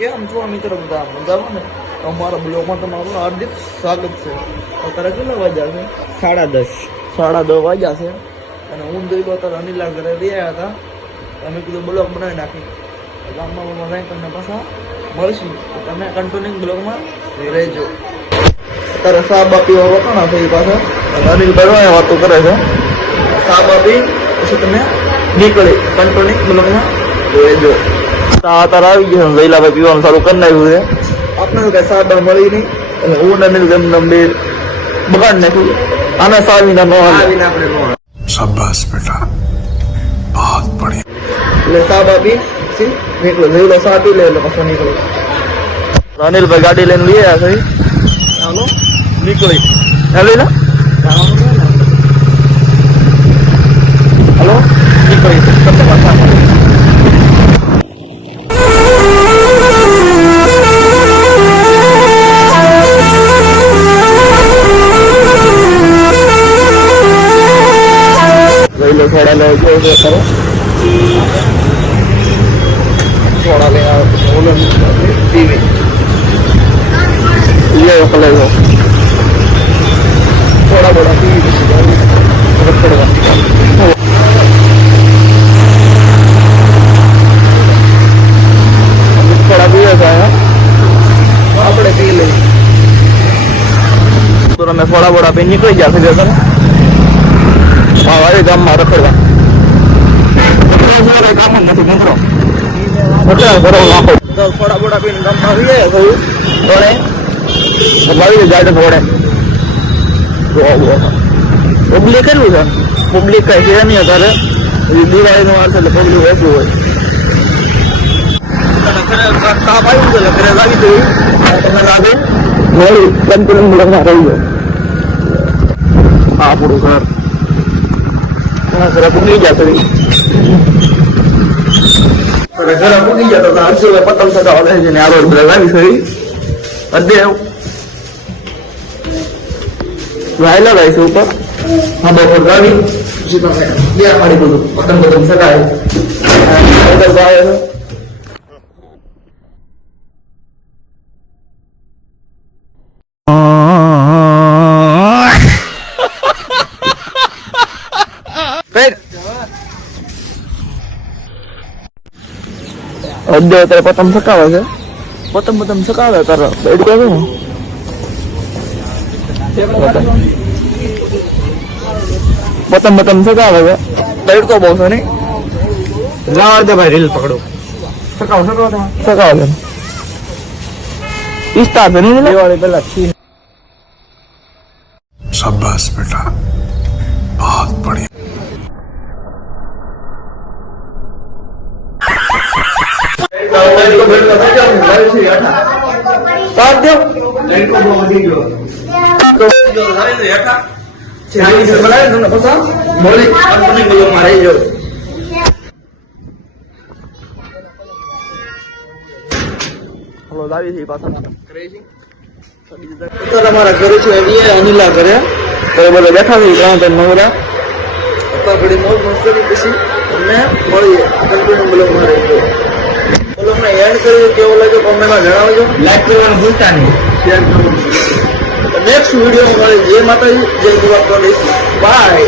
કેમ છો મિત્રો બધા મજામાં ને? અમારા બ્લોગમાં તમારું હાર્દિક સ્વાગત છે. અત્યારે કેટલા વાગ્યા છે? 10:30. 10:30 વાગ્યા છે અને હું જોઈ લો અત્યારે અનિલા ઘરે રહ્યા હતા. અમે કીધું બ્લોગ બનાવી નાખી. ગામમાં જાય તમને પાછા મળશું. તમે કન્ટિન્યુ બ્લોગમાં રહેજો. અત્યારે સા બાપી વખાણા થઈ પાછા અનિલ ભરવા વાતો કરે છે. સા બાપી પછી તમે નીકળી કન્ટિન્યુ બ્લોગમાં રહેજો. અત્યારે આવી ગયા વૈલાભાઈ પીવાનું સારું કરી નાખ્યું છે. આપણે કઈ સાબા મળી નહીં એટલે હું અનિલ બે બગાડ નાખ્યું. આના સાવીના નો શાબાશ બેટા બહુત બઢિયા. એટલે સાબા બી નીકળો વૈલો સા પી લે એટલે પાછો નીકળો. અનિલભાઈ ગાડી લઈને લઈ આવ્યા છે. ચાલો નીકળી હેલો ને હલો નીકળી તમને પાછા થોડા લે જો કરો થોડા લઈને આવે ઓલો ટીવી લે ઓકલે જો થોડા બડા ટીવી પછી થોડા પીએ જાય આપણે પી લઈએ તો તમે થોડા બડા પી નીકળી ગયા છે સર વાળી ગામમાં રખડવા કામ જ નથી મિત્રો થોડા બોડા પીને ગામમાં આવી ગયા થયું ઘોડે ભાવી જાય ઘોડે પબ્લિક કેટલું છે? પબ્લિક કઈ છે નહીં અત્યારે દિવાળીનો વાર છે એટલે પબ્લિક ઓછું હોય. તાપ આવ્યું છે એટલે ઘરે લાગી ગયું તમને લાગે મળી કંટ્રોલિંગ બ્લોકમાં રહી જાય. આપણું ઘર ઘરે પૂગી ગયા ઘરે પૂગી ગયા તો હર્ષ પતંગ ચગાવવા રહે છે ને આ રોડ બધા લાવી છે અધ્યાય વાયલા રહે છે ઉપર હા બપોર ગાવી પછી તમે બે મારી બધું પતંગ ચગાવે અત્યારે પતંગ ચકાવે છે. પતંગ ચકાવે તારે બેડ કહે ને પતંગ ચકાવે છે. બેડ તો બહુ છે નહીં જવા દે ભાઈ રીલ પકડો ચકાવ ચકાવે ઈસ્તા છે નહીં દિવાળી પેલા શાબાશ બેટા બહુત બઢિયા. અમારા ઘરે છે અનિલા ઘરે તો બધા બેઠા છે 3 નવરા ઘડી મોજ મસ્તી પછી અમને મળીએ બ્લોગમાં રહીએ. બ્લોગને એન્ડ કરી કેવો લાગ્યો કોમેન્ટમાં જણાવજો. લાઈક કરવાનું ભૂલતા નહીં, શેર કરવાનું. નેક્સ્ટ વિડીયોમાં મળે. જય માતાજી, જય ગુલાબ. બાય.